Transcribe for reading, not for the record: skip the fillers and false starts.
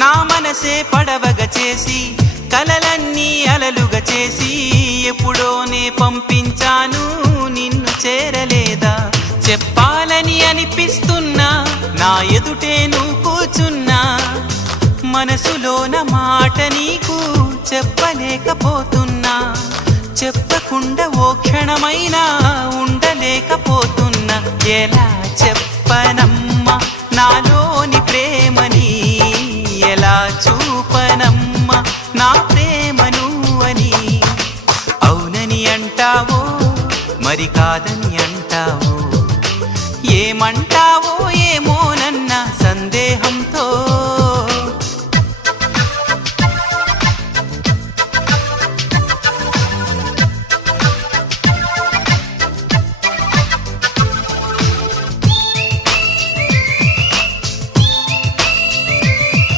నా మనసే పడవగా చేసి కలలన్నీ అలలుగా చేసి ఎప్పుడోనే పంపించాను నిన్ను చేరలేదా చెప్పాలని అనిపిస్తున్నా నా ఎదుటే నువ్వు కూర్చున్నా మనసులోన మాట నీకు చెప్పలేకపోతున్నా చెప్పకుండా ఓ క్షణమైనా ఉండలేకపోతున్నా ఎలా చెప్పనమ్మా నా